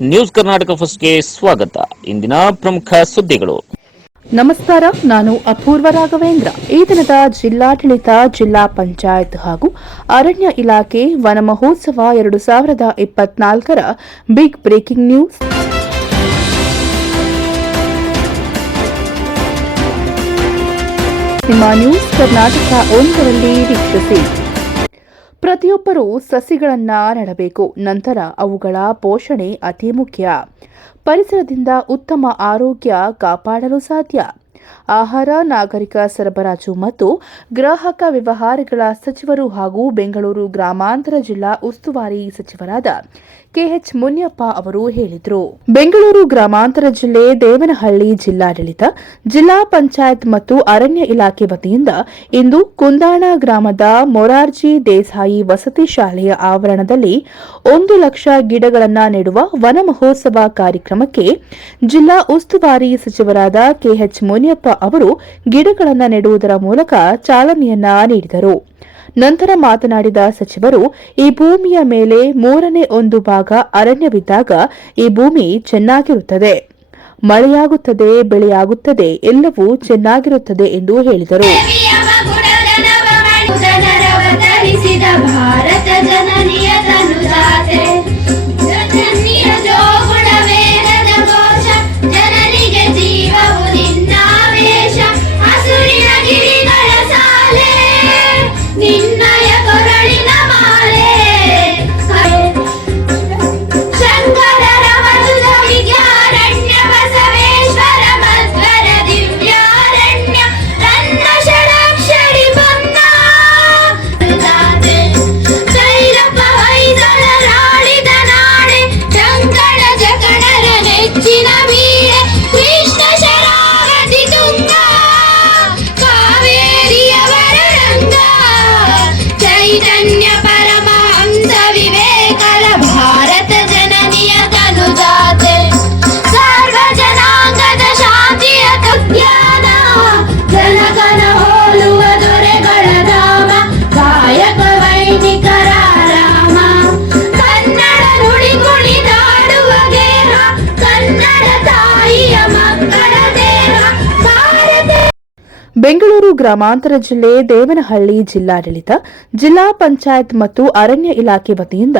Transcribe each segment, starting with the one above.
News Karnataka ಫಸ್ಟ್ಗೆ ಸ್ವಾಗತ. ಇಂದಿನ ಪ್ರಮುಖ ಸುದ್ದಿಗಳು. ನಮಸ್ಕಾರ, ನಾನು ಅಪೂರ್ವ ರಾಘವೇಂದ್ರ. ಈ ದಿನದ ಜಿಲ್ಲಾಡಳಿತ, ಜಿಲ್ಲಾ ಪಂಚಾಯತ್ ಹಾಗೂ ಅರಣ್ಯ ಇಲಾಖೆ ವನ ಮಹೋತ್ಸವ ಎರಡು ಸಾವಿರದ ಇಪ್ಪತ್ನಾಲ್ಕರ ಬಿಗ್ ಬ್ರೇಕಿಂಗ್ ನ್ಯೂಸ್ ನಿಮ್ಮ ನ್ಯೂಸ್ ಕರ್ನಾಟಕ ಒಂದರಲ್ಲಿ ವೀಕ್ಷಿಸಿ. ಪ್ರತಿಯೊಬ್ಬರೂ ಸಸಿಗಳನ್ನ ನೆಡಬೇಕು. ನಂತರ ಅವುಗಳ ಪೋಷಣೆ ಅತಿ ಮುಖ್ಯ. ಪರಿಸರದಿಂದ ಉತ್ತಮ ಆರೋಗ್ಯ ಕಾಪಾಡಲು ಸಾಧ್ಯ. ಆಹಾರ, ನಾಗರಿಕ ಸರಬರಾಜು ಮತ್ತು ಗ್ರಾಹಕ ವ್ಯವಹಾರಗಳ ಸಚಿವರು ಹಾಗೂ ಬೆಂಗಳೂರು ಗ್ರಾಮಾಂತರ ಜಿಲ್ಲಾ ಉಸ್ತುವಾರಿ ಸಚಿವರಾದ ಕೆಎಚ್ ಮುನಿಯಪ್ಪ ಅವರು ಹೇಳಿದರು. ಬೆಂಗಳೂರು ಗ್ರಾಮಾಂತರ ಜಿಲ್ಲೆ ದೇವನಹಳ್ಳಿ ಜಿಲ್ಲಾಡಳಿತ, ಜಿಲ್ಲಾ ಪಂಚಾಯತ್ ಮತ್ತು ಅರಣ್ಯ ಇಲಾಖೆ ವತಿಯಿಂದ ಇಂದು ಕುಂದಾಣ ಗ್ರಾಮದ ಮೊರಾರ್ಜಿ ದೇಸಾಯಿ ವಸತಿ ಶಾಲೆಯ ಆವರಣದಲ್ಲಿ ಒಂದು ಲಕ್ಷ ಗಿಡಗಳನ್ನು ನೆಡುವ ವನ ಮಹೋತ್ಸವ ಕಾರ್ಯಕ್ರಮಕ್ಕೆ ಜಿಲ್ಲಾ ಉಸ್ತುವಾರಿ ಸಚಿವರಾದ ಕೆಎಚ್ ಮುನಿಯಪ್ಪ ಅವರು ಗಿಡಗಳನ್ನು ನೆಡುವುದರ ಮೂಲಕ ಚಾಲನೆಯನ್ನ ನೀಡಿದರು. ನಂತರ ಮಾತನಾಡಿದ ಸಚಿವರು, ಈ ಭೂಮಿಯ ಮೇಲೆ ಮೂರನೇ ಒಂದು ಭಾಗ ಅರಣ್ಯವಿದ್ದಾಗ ಈ ಭೂಮಿ ಚೆನ್ನಾಗಿರುತ್ತದೆ. ಮಳೆಯಾಗುತ್ತದೆ, ಬೆಳೆಯಾಗುತ್ತದೆ, ಎಲ್ಲವೂ ಚೆನ್ನಾಗಿರುತ್ತದೆ ಎಂದು ಹೇಳಿದರು. ಬೆಂಗಳೂರು ಗ್ರಾಮಾಂತರ ಜಿಲ್ಲೆ ದೇವನಹಳ್ಳಿ ಜಿಲ್ಲಾಡಳಿತ, ಜಿಲ್ಲಾ ಪಂಚಾಯತ್ ಮತ್ತು ಅರಣ್ಯ ಇಲಾಖೆ ವತಿಯಿಂದ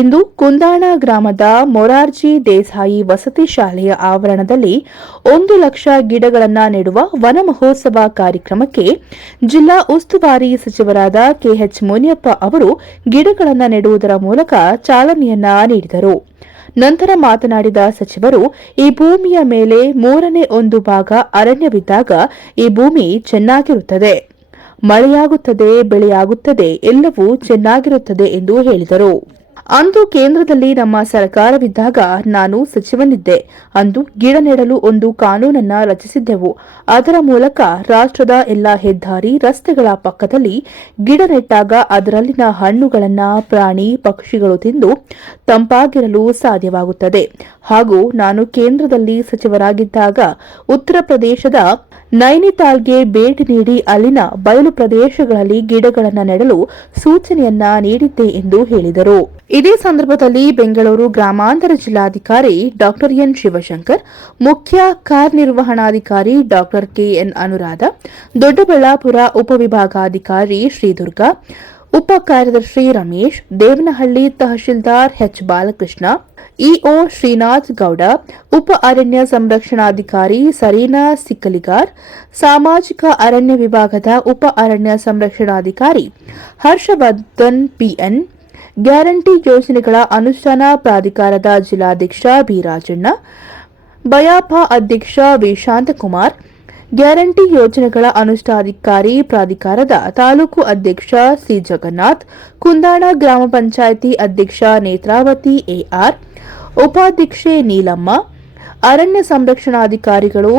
ಇಂದು ಕುಂದಾಣ ಗ್ರಾಮದ ಮೊರಾರ್ಜಿ ದೇಸಾಯಿ ವಸತಿ ಶಾಲೆಯ ಆವರಣದಲ್ಲಿ ಒಂದು ಲಕ್ಷ ಗಿಡಗಳನ್ನು ನೆಡುವ ವನ ಮಹೋತ್ಸವ ಕಾರ್ಯಕ್ರಮಕ್ಕೆ ಜಿಲ್ಲಾ ಉಸ್ತುವಾರಿ ಸಚಿವರಾದ ಕೆಎಚ್ ಮುನಿಯಪ್ಪ ಅವರು ಗಿಡಗಳನ್ನು ನೆಡುವುದರ ಮೂಲಕ ಚಾಲನೆಯನ್ನ ನೀಡಿದರು. ನಂತರ ಮಾತನಾಡಿದ ಸಚಿವರು, ಈ ಭೂಮಿಯ ಮೇಲೆ ಮೂರನೇ ಒಂದು ಭಾಗ ಅರಣ್ಯವಿದ್ದಾಗ ಈ ಭೂಮಿ ಚೆನ್ನಾಗಿರುತ್ತದೆ. ಮಳೆಯಾಗುತ್ತದೆ, ಬೆಳೆಯಾಗುತ್ತದೆ, ಎಲ್ಲವೂ ಚೆನ್ನಾಗಿರುತ್ತದೆ ಎಂದು ಹೇಳಿದರು. ಅಂದು ಕೇಂದ್ರದಲ್ಲಿ ನಮ್ಮ ಸರ್ಕಾರವಿದ್ದಾಗ ನಾನು ಸಚಿವನಿದ್ದೆ. ಅಂದು ಗಿಡ ನೆಡಲು ಒಂದು ಕಾನೂನನ್ನ ರಚಿಸಿದ್ದೆವು. ಅದರ ಮೂಲಕ ರಾಷ್ಟ್ರದ ಎಲ್ಲ ಹೆದ್ದಾರಿ ರಸ್ತೆಗಳ ಪಕ್ಕದಲ್ಲಿ ಗಿಡ ನೆಟ್ಟಾಗ ಅದರಲ್ಲಿನ ಹಣ್ಣುಗಳನ್ನ ಪ್ರಾಣಿ ಪಕ್ಷಿಗಳು ತಿಂದು ತಂಪಾಗಿರಲು ಸಾಧ್ಯವಾಗುತ್ತದೆ. ಹಾಗೂ ನಾನು ಕೇಂದ್ರದಲ್ಲಿ ಸಚಿವರಾಗಿದ್ದಾಗ ಉತ್ತರ ಪ್ರದೇಶದ ನೈನಿತಾಲ್ಗೆ ಭೇಟಿ ನೀಡಿ ಅಲ್ಲಿನ ಬಯಲು ಪ್ರದೇಶಗಳಲ್ಲಿ ಗಿಡಗಳನ್ನು ನೆಡಲು ಸೂಚನೆಯನ್ನ ನೀಡಿದ್ದೆ ಎಂದು ಹೇಳಿದರು. ಇದೇ ಸಂದರ್ಭದಲ್ಲಿ ಬೆಂಗಳೂರು ಗ್ರಾಮಾಂತರ ಜಿಲ್ಲಾಧಿಕಾರಿ ಡಾಕ್ಟರ್ ಎನ್ ಶಿವಶಂಕರ್, ಮುಖ್ಯ ಕಾರ್ಯನಿರ್ವಹಣಾಧಿಕಾರಿ ಡಾಕ್ಟರ್ ಕೆಎನ್ ಅನುರಾಧ, ದೊಡ್ಡಬಳ್ಳಾಪುರ ಉಪವಿಭಾಗಾಧಿಕಾರಿ ಶ್ರೀದುರ್ಗಾ ಉಪ ಕಾರ್ಯದರ್ಶಿ ರಮೇಶ್, ದೇವನಹಳ್ಳಿ ತಹಶೀಲ್ದಾರ್ ಎಚ್. ಬಾಲಕೃಷ್ಣ, ಇಒ ಶ್ರೀನಾಥ್ ಗೌಡ, ಉಪ ಅರಣ್ಯ ಸಂರಕ್ಷಣಾಧಿಕಾರಿ ಸರೀನಾ ಸಿಕ್ಕಲಿಗಾರ್, ಸಾಮಾಜಿಕ ಅರಣ್ಯ ವಿಭಾಗದ ಉಪ ಅರಣ್ಯ ಸಂರಕ್ಷಣಾಧಿಕಾರಿ ಹರ್ಷವರ್ಧನ್ ಪಿಎನ್, ಗ್ಯಾರಂಟಿ ಯೋಜನೆಗಳ ಅನುಷ್ಠಾನ ಪ್ರಾಧಿಕಾರದ ಜಿಲ್ಲಾಧ್ಯಕ್ಷ ಬಿರಾಜಣ್ಣ ಬಯಾಪ ಅಧ್ಯಕ್ಷ ವಿ. ಶಾಂತಕುಮಾರ್ ಗ್ಯಾರಂಟಿ ಯೋಜನೆಗಳ ಅನುಷ್ಠಾಧಿಕಾರಿ ಪ್ರಾಧಿಕಾರದ ತಾಲೂಕು ಅಧ್ಯಕ್ಷ ಸಿ ಜಗನ್ನಾಥ್ ಕುಂದಾಣ ಗ್ರಾಮ ಪಂಚಾಯಿತಿ ಅಧ್ಯಕ್ಷ ನೇತ್ರಾವತಿ ಎಆರ್ ಉಪಾಧ್ಯಕ್ಷೆ ನೀಲಮ್ಮ, ಅರಣ್ಯ ಸಂರಕ್ಷಣಾಧಿಕಾರಿಗಳು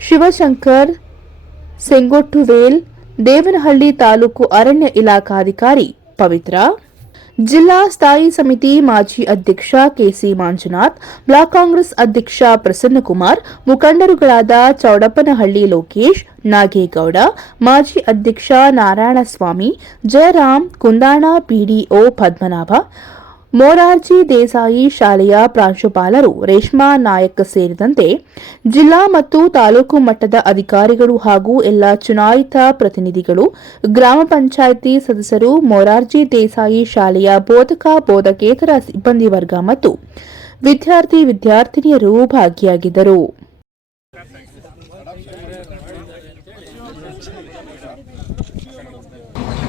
ಶಿವಶಂಕರ್, ಸೆಂಗೊಟ್ಟುವೇಲ್, ದೇವನಹಳ್ಳಿ ತಾಲೂಕು ಅರಣ್ಯ ಇಲಾಖಾಧಿಕಾರಿ ಪವಿತ್ರ. ಜಿಲ್ಲಾ ಸ್ಥಾಯಿ ಸಮಿತಿ ಮಾಜಿ ಅಧ್ಯಕ್ಷ ಕೆಸಿ ಮಂಜುನಾಥ್, ಬ್ಲಾಕ್ ಕಾಂಗ್ರೆಸ್ ಅಧ್ಯಕ್ಷ ಪ್ರಸನ್ನಕುಮಾರ್, ಮುಖಂಡರುಗಳಾದ ಚೌಡಪ್ಪನಹಳ್ಳಿ ಲೋಕೇಶ್, ನಾಗೇಗೌಡ, ಮಾಜಿ ಅಧ್ಯಕ್ಷ ನಾರಾಯಣಸ್ವಾಮಿ, ಜಯರಾಮ್, ಕುಂದಾಣ, ಪಿಡಿಒ ಪದ್ಮನಾಭ ಮೊರಾರ್ಜಿ ದೇಸಾಯಿ ಶಾಲೆಯ ಪ್ರಾಂಶುಪಾಲರು ರೇಷ್ಮಾ ನಾಯಕ್ ಸೇರಿದಂತೆ ಜಿಲ್ಲಾ ಮತ್ತು ತಾಲೂಕು ಮಟ್ಟದ ಅಧಿಕಾರಿಗಳು ಹಾಗೂ ಎಲ್ಲ ಚುನಾಯಿತ ಪ್ರತಿನಿಧಿಗಳು, ಗ್ರಾಮ ಪಂಚಾಯಿತಿ ಸದಸ್ಯರು, ಮೊರಾರ್ಜಿ ದೇಸಾಯಿ ಶಾಲೆಯ ಬೋಧಕ ಬೋಧಕೇತರ ಸಿಬ್ಬಂದಿ ವರ್ಗ ಮತ್ತು ವಿದ್ಯಾರ್ಥಿ ವಿದ್ಯಾರ್ಥಿನಿಯರು ಭಾಗಿಯಾಗಿದ್ದರು.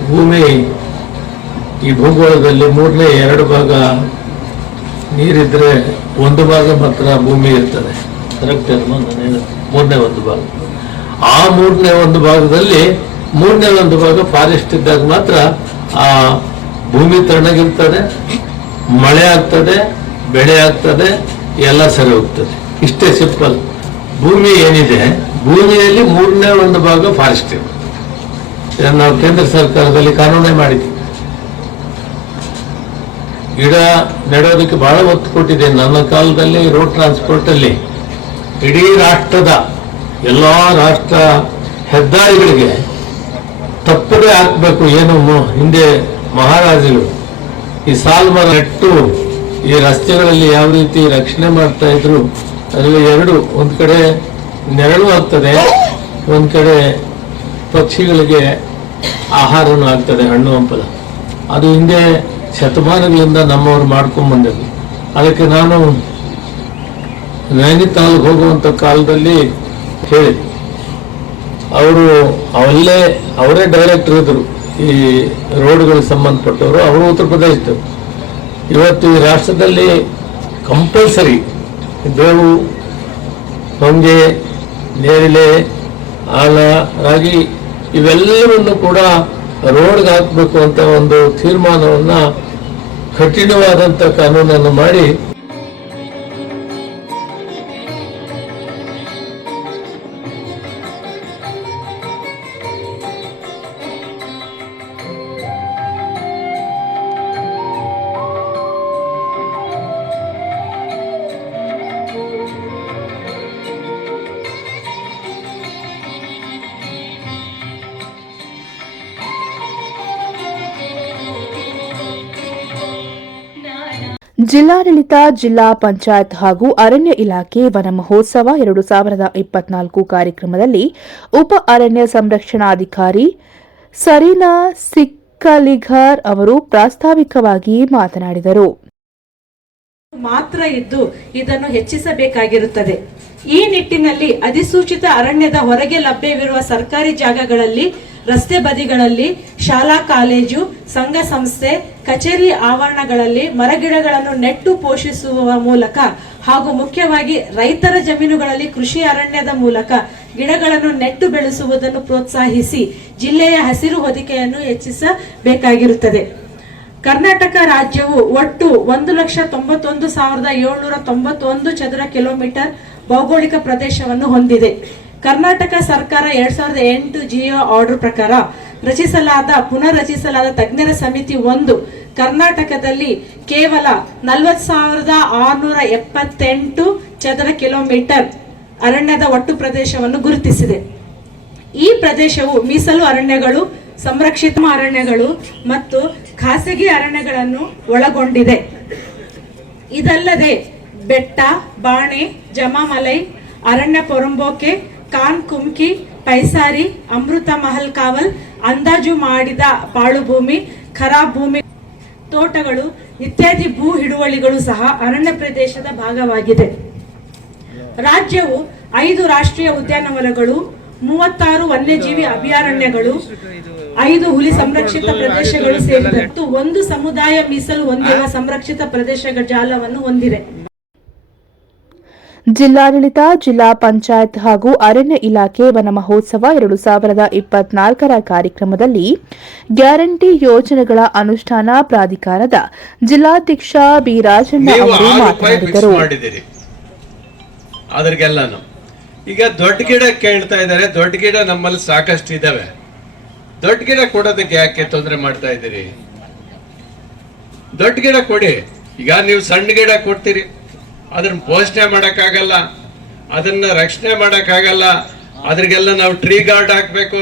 ಭೂಮಿ ಈ ಭೂಗೋಳದಲ್ಲಿ ಮೂರನೇ ಎರಡು ಭಾಗ ನೀರಿದ್ರೆ ಒಂದು ಭಾಗ ಮಾತ್ರ ಭೂಮಿ ಇರ್ತದೆ. ಕರೆಕ್ಟ್ ಮೂರನೇ ಒಂದು ಭಾಗ. ಆ ಮೂರನೇ ಒಂದು ಭಾಗದಲ್ಲಿ ಮೂರನೇ ಒಂದು ಭಾಗ ಫಾರೆಸ್ಟ್ ಇದ್ದಾಗ ಮಾತ್ರ ಆ ಭೂಮಿ ತಣ್ಣಗಿರ್ತದೆ ಮಳೆ ಆಗ್ತದೆ, ಬೆಳೆ ಆಗ್ತದೆ, ಎಲ್ಲ ಸರಿ ಹೋಗ್ತದೆ. ಇಷ್ಟೇ ಸಿಂಪಲ್ ಭೂಮಿ ಏನಿದೆ? ಭೂಮಿಯಲ್ಲಿ ಮೂರನೇ ಒಂದು ಭಾಗ ಫಾರೆಸ್ಟ್ ಇದೆ ಇದನ್ನು ನಾವು ಕೇಂದ್ರ ಸರ್ಕಾರದಲ್ಲಿ ಕಾನೂನೇ ಮಾಡಿದ್ವಿ. ಗಿಡ ನೆಡೋದಕ್ಕೆ ಬಹಳ ಒತ್ತು ಕೊಟ್ಟಿದೆ. ನನ್ನ ಕಾಲದಲ್ಲಿ ರೋಡ್ ಟ್ರಾನ್ಸ್ಪೋರ್ಟ್ ಅಲ್ಲಿ ಇಡೀ ರಾಷ್ಟ್ರದ, ಎಲ್ಲ ರಾಷ್ಟ್ರ ಹೆದ್ದಾರಿಗಳಿಗೆ ತಪ್ಪದೇ ಹಾಕ್ಬೇಕು ಏನು ಹಿಂದೆ ಮಹಾರಾಜರು. ಈ ಸಾಲ್ಮರ ನೆಟ್ಟು ಈ ರಸ್ತೆಗಳಲ್ಲಿ ಯಾವ ರೀತಿ ರಕ್ಷಣೆ ಮಾಡ್ತಾ ಇದ್ರು, ಅದರಲ್ಲಿ ಎರಡು, ಒಂದು ಕಡೆ ನೆರಳು ಆಗ್ತದೆ, ಒಂದು ಕಡೆ ಪಕ್ಷಿಗಳಿಗೆ ಆಹಾರನೂ ಆಗ್ತದೆ ಹಣ್ಣು ಹಂಪಲ. ಅದು ಹಿಂದೆ ಶತಮಾನಗಳಿಂದ ನಮ್ಮವ್ರು ಮಾಡ್ಕೊಂಡು ಅದಕ್ಕೆ ನಾನು ನೈನಿತಾಲ್ಗೆ ಹೋಗುವಂಥ ಕಾಲದಲ್ಲಿ ಹೇಳಿ ಅವರು ಅಲ್ಲೇ ಅವರೇ ಡೈರೆಕ್ಟರ್ ಇದ್ರು. ಈ ರೋಡ್ಗಳಿಗೆ ಸಂಬಂಧಪಟ್ಟವರು. ಅವರು ಉತ್ತರ ಪ್ರದೇಶದವರು. ಇವತ್ತು ಈ ರಾಷ್ಟ್ರದಲ್ಲಿ ಕಂಪಲ್ಸರಿ ಬೇವು ಹೊಂಗೆ ನೇರಳೆ ಆಲ, ರಾಗಿ ಇವೆಲ್ಲವನ್ನು ಕೂಡ ರೋಡ್ಗೆ ಹಾಕಬೇಕು ಅಂತ ಒಂದು ತೀರ್ಮಾನವನ್ನು ಕಠಿಣವಾದಂತ ಕಾನೂನನ್ನು ಮಾಡಿ ಜಿಲ್ಲಾಡಳಿತ, ಜಿಲ್ಲಾ ಪಂಚಾಯತ್ ಹಾಗೂ ಅರಣ್ಯ ಇಲಾಖೆ ವನ ಮಹೋತ್ಸವ ಎರಡು ಸಾವಿರದ ಇಪ್ಪತ್ನಾಲ್ಕು ಕಾರ್ಯಕ್ರಮದಲ್ಲಿ ಉಪ ಅರಣ್ಯ ಸಂರಕ್ಷಣಾಧಿಕಾರಿ ಸರೀನಾ ಸಿಕ್ಕಲಿಘರ್ ಅವರು ಪ್ರಾಸ್ತಾವಿಕವಾಗಿ ಮಾತನಾಡಿದರು. ಮಾತ್ರ ಇದ್ದು ಇದನ್ನು ಹೆಚ್ಚಿಸಬೇಕಾಗಿರುತ್ತದೆ. ಈ ನಿಟ್ಟಿನಲ್ಲಿ ಅಧಿಸೂಚಿತ ಅರಣ್ಯದ ಹೊರಗೆ ಲಭ್ಯವಿರುವ ಸರ್ಕಾರಿ ಜಾಗಗಳಲ್ಲಿ ರಸ್ತೆ ಬದಿಗಳಲ್ಲಿ ಶಾಲಾ ಕಾಲೇಜು, ಸಂಘ ಸಂಸ್ಥೆ, ಕಚೇರಿ ಆವರಣಗಳಲ್ಲಿ ಮರಗಿಡಗಳನ್ನು ನೆಟ್ಟು ಪೋಷಿಸುವ ಮೂಲಕ ಹಾಗೂ ಮುಖ್ಯವಾಗಿ ರೈತರ ಜಮೀನುಗಳಲ್ಲಿ ಕೃಷಿ ಅರಣ್ಯದ ಮೂಲಕ ಗಿಡಗಳನ್ನು ನೆಟ್ಟು ಬೆಳೆಸುವುದನ್ನು ಪ್ರೋತ್ಸಾಹಿಸಿ ಜಿಲ್ಲೆಯ ಹಸಿರು ಹೊದಿಕೆಯನ್ನು ಹೆಚ್ಚಿಸಬೇಕಾಗಿರುತ್ತದೆ. ಕರ್ನಾಟಕ ರಾಜ್ಯವು ಒಟ್ಟು ಒಂದು ಲಕ್ಷ ತೊಂಬತ್ತೊಂದು ಸಾವಿರದ ಏಳ್ನೂರ ತೊಂಬತ್ತೊಂದು ಚದರ ಕಿಲೋಮೀಟರ್ ಭೌಗೋಳಿಕ ಪ್ರದೇಶವನ್ನು ಹೊಂದಿದೆ. ಕರ್ನಾಟಕ ಸರ್ಕಾರ ಎರಡ್ ಸಾವಿರದ ಎಂಟು ಜಿಯೋ ಆರ್ಡರ್ ಪ್ರಕಾರ ರಚಿಸಲಾದ ಪುನರ್ ರಚಿಸಲಾದ ತಜ್ಞರ ಸಮಿತಿ ಒಂದು ಕರ್ನಾಟಕದಲ್ಲಿ ಕೇವಲ ನಲವತ್ತು ಸಾವಿರದ ಆರುನೂರ ಎಪ್ಪತ್ತೆಂಟು ಚದರ ಕಿಲೋಮೀಟರ್ ಅರಣ್ಯದ ಒಟ್ಟು ಪ್ರದೇಶವನ್ನು ಗುರುತಿಸಿದೆ. ಈ ಪ್ರದೇಶವು ಮೀಸಲು ಅರಣ್ಯಗಳು, ಸಂರಕ್ಷಿತ ಅರಣ್ಯಗಳು ಮತ್ತು ಖಾಸಗಿ ಅರಣ್ಯಗಳನ್ನು ಒಳಗೊಂಡಿದೆ. ಇದಲ್ಲದೆ ಬೆಟ್ಟ, ಬಾಣೆ, ಜಮಾಮಲೈ, ಅರಣ್ಯ ಪೊರಂಬೋಕೆ ಕಾನ್ ಕುಮ್ಕಿ ಪೈಸಾರಿ ಅಮೃತ ಮಹಲ್ ಕಾವಲ್, ಅಂದಾಜು ಮಾಡಿದ ಪಾಳುಭೂಮಿ ಖರಾಬ್ ಭೂಮಿ ತೋಟಗಳು ಇತ್ಯಾದಿ ಭೂ ಹಿಡುವಳಿಗಳು ಸಹ ಅರಣ್ಯ ಪ್ರದೇಶದ ಭಾಗವಾಗಿದೆ. ರಾಜ್ಯವು ಐದು ರಾಷ್ಟ್ರೀಯ ಉದ್ಯಾನವನಗಳು, ಮೂವತ್ತಾರು ವನ್ಯಜೀವಿ ಅಭಯಾರಣ್ಯಗಳು, ಐದು ಹುಲಿ ಸಂರಕ್ಷಿತ ಪ್ರದೇಶಗಳು ಸೇರಿದಂತೆ ಒಂದು ಸಮುದಾಯ ಮೀಸಲು ಹೊಂದಿರುವ ಸಂರಕ್ಷಿತ ಪ್ರದೇಶಗಳ ಜಾಲವನ್ನು ಹೊಂದಿದೆ. ಜಿಲ್ಲಾಡಳಿತ ಜಿಲ್ಲಾ ಪಂಚಾಯತ್ ಹಾಗೂ ಅರಣ್ಯ ಇಲಾಖೆ ವನ ಮಹೋತ್ಸವ ಎರಡು ಸಾವಿರದ ಇಪ್ಪತ್ನಾಲ್ಕರ ಕಾರ್ಯಕ್ರಮದಲ್ಲಿ ಗ್ಯಾರಂಟಿ ಯೋಜನೆಗಳ ಅನುಷ್ಠಾನ ಪ್ರಾಧಿಕಾರದ ಜಿಲ್ಲಾಧ್ಯಕ್ಷ ಬಿ. ರಾಜಣ್ಣ ಅವರು ಮಾತನಾಡಿದರು. ಈಗ ದೊಡ್ಡ ಗಿಡ ಕೇಳ್ತಾ ಇದ್ದಾರೆ. ದೊಡ್ಡ ಗಿಡ ನಮ್ಮಲ್ಲಿ ಸಾಕಷ್ಟು ಇದಾವೆ. ದೊಡ್ಡ ಗಿಡ ಕೊಡೋದಕ್ಕೆ ಯಾಕೆ ತೊಂದರೆ ಮಾಡ್ತಾ ಇದ್ದೀರಿ? ದೊಡ್ಡ ಗಿಡ ಕೊಡಿ. ಈಗ ನೀವು ಸಣ್ಣ ಗಿಡ ಕೊಡ್ತೀರಿ. ಅದನ್ನ ಪೋಷಣೆ ಮಾಡಕ್ಕಾಗಲ್ಲ, ಅದನ್ನ ರಕ್ಷಣೆ ಮಾಡೋಕ್ಕಾಗಲ್ಲ, ಅದ್ರಿಗೆಲ್ಲ ನಾವು ಟ್ರೀ ಗಾರ್ಡ್ ಹಾಕ್ಬೇಕು,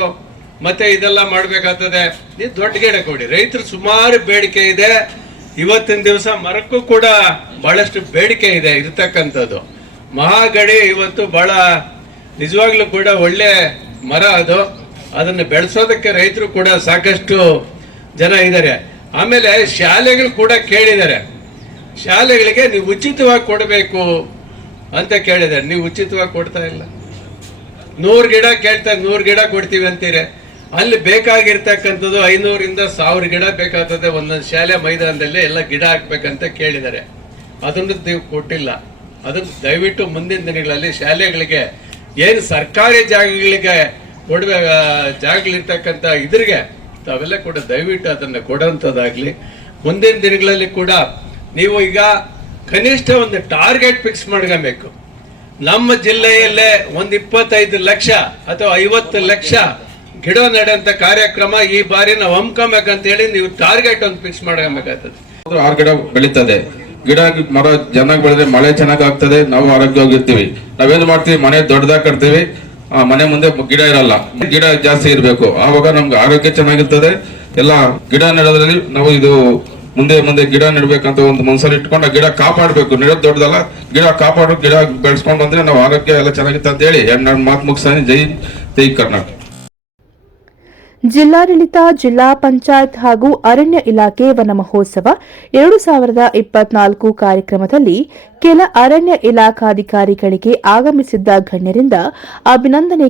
ಮತ್ತೆ ಇದೆಲ್ಲ ಮಾಡ್ಬೇಕಾಗ್ತದೆ. ನೀವು ದೊಡ್ಡ ಗಿಡ ಕೊಡಿ. ರೈತರು ಸುಮಾರು ಬೇಡಿಕೆ ಇದೆ. ಇವತ್ತಿನ ದಿವಸ ಮರಕ್ಕೂ ಕೂಡ ಬಹಳಷ್ಟು ಬೇಡಿಕೆ ಇದೆ ಇರತಕ್ಕಂಥದ್ದು. ಮಹಾಗಡಿ ಇವತ್ತು ಬಹಳ ನಿಜವಾಗ್ಲೂ ಕೂಡ ಒಳ್ಳೆ ಮರ ಅದು. ಅದನ್ನು ಬೆಳೆಸೋದಕ್ಕೆ ರೈತರು ಕೂಡ ಸಾಕಷ್ಟು ಜನ ಇದ್ದಾರೆ ಆಮೇಲೆ ಶಾಲೆಗಳು ಕೂಡ ಕೇಳಿದ್ದಾರೆ. ಶಾಲೆಗಳಿಗೆ ನೀವು ಉಚಿತವಾಗಿ ಕೊಡಬೇಕು ಅಂತ ಕೇಳಿದ್ದಾರೆ ನೀವು ಉಚಿತವಾಗಿ ಕೊಡ್ತಾ ಇಲ್ಲ. ನೂರು ಗಿಡ ಕೇಳ್ತಾ, ನೂರು ಗಿಡ ಕೊಡ್ತೀವಿ ಅಂತೀರಿ. ಅಲ್ಲಿ ಬೇಕಾಗಿರ್ತಕ್ಕಂಥದ್ದು ಐನೂರಿಂದ ಸಾವಿರ ಗಿಡ ಬೇಕಾಗ್ತದೆ. ಒಂದೊಂದು ಶಾಲೆ ಮೈದಾನದಲ್ಲಿ ಎಲ್ಲ ಗಿಡ ಹಾಕ್ಬೇಕಂತ ಕೇಳಿದ್ದಾರೆ. ಅದನ್ನು ನೀವು ಕೊಟ್ಟಿಲ್ಲ. ಅದನ್ನು ದಯವಿಟ್ಟು ಮುಂದಿನ ದಿನಗಳಲ್ಲಿ ಶಾಲೆಗಳಿಗೆ, ಏನು ಸರ್ಕಾರಿ ಜಾಗಗಳಿಗೆ ಕೊಡ್ಬೇ ಜಾಗಗಳಿರ್ತಕ್ಕಂಥ ಇದ್ರಿಗೆ ತಾವೆಲ್ಲ ಕೂಡ ದಯವಿಟ್ಟು ಅದನ್ನು ಕೊಡೋಂಥದ್ದಾಗ್ಲಿ ಮುಂದಿನ ದಿನಗಳಲ್ಲಿ ಕೂಡ ನೀವು ಈಗ ಕನಿಷ್ಠ ಒಂದು ಟಾರ್ಗೆಟ್ ಫಿಕ್ಸ್ ಮಾಡ್ಕೊಬೇಕು. ನಮ್ಮ ಜಿಲ್ಲೆಯಲ್ಲೇ ಒಂದು ಇಪ್ಪತ್ತೈದು ಲಕ್ಷ ಅಥವಾ ಐವತ್ತು ಲಕ್ಷ ಗಿಡ ನೆಡಂತ ಕಾರ್ಯಕ್ರಮ ಈ ಬಾರಿ ನಾವು ಅಂತ ಹೇಳಿ ನೀವು ಟಾರ್ಗೆಟ್ ಒಂದು ಫಿಕ್ಸ್ ಮಾಡ್ಕೊಬೇಕಾಗ್ತದೆ. ಆರು ಗಿಡ ಬೆಳೀತದೆ. ಗಿಡ, ಮರ ಚೆನ್ನಾಗಿ ಬೆಳೆದ್ರೆ ಮಳೆ ಚೆನ್ನಾಗಿ ಆಗ್ತದೆ, ನಾವು ಆರೋಗ್ಯವಾಗಿರ್ತೀವಿ. ನಾವೇನು ಮಾಡ್ತೀವಿ? ಮನೆ ದೊಡ್ಡದಾಗಿ ಕಟ್ತೀವಿ. ಆ ಮನೆ ಮುಂದೆ ಗಿಡ ಇರಲ್ಲ. ಗಿಡ ಜಾಸ್ತಿ ಇರಬೇಕು. ಆವಾಗ ನಮ್ಗೆ ಆರೋಗ್ಯ ಚೆನ್ನಾಗಿರ್ತದೆ. ಎಲ್ಲ ಗಿಡ ನೆಡೋದ್ರಲ್ಲಿ ನಾವು ಇದು ಮುಂದೆ ಮುಂದೆ ಗಿಡ ನೆಡ್ಬೇಕಂತ ಒಂದು ಮನ್ಸಲ್ಲಿ ಇಟ್ಕೊಂಡು ಗಿಡ ಕಾಪಾಡ್ಬೇಕು. ನೆಡೋದು ದೊಡ್ಡದಲ್ಲ, ಗಿಡ ಕಾಪಾಡು, ಗಿಡ ಬೆಳೆಸ್ಕೊಂಡು ಬಂದ್ರೆ ನಾವು ಆರೋಗ್ಯ ಎಲ್ಲ ಚೆನ್ನಾಗಿತ್ತು ಅಂತ ಹೇಳಿ ಎರಡು ನಾನು ಮಾತು ಮುಗಿಸ್ತಾನೆ. ಜೈ ಜೈ ಕರ್ನಾಟಕ. ಜಿಲ್ಲಾಡಳಿತ, ಜಿಲ್ಲಾ ಪಂಚಾಯತ್ ಹಾಗೂ ಅರಣ್ಯ ಇಲಾಖೆ ವನ ಮಹೋತ್ಸವ ಎರಡು ಸಾವಿರದ ಇಪ್ಪತ್ನಾಲ್ಕು ಕಾರ್ಯಕ್ರಮದಲ್ಲಿ ಕೆಲ ಅರಣ್ಯ ಇಲಾಖಾಧಿಕಾರಿಗಳಿಗೆ ಆಗಮಿಸಿದ್ದ ಗಣ್ಯರಿಂದ ಅಭಿನಂದನೆ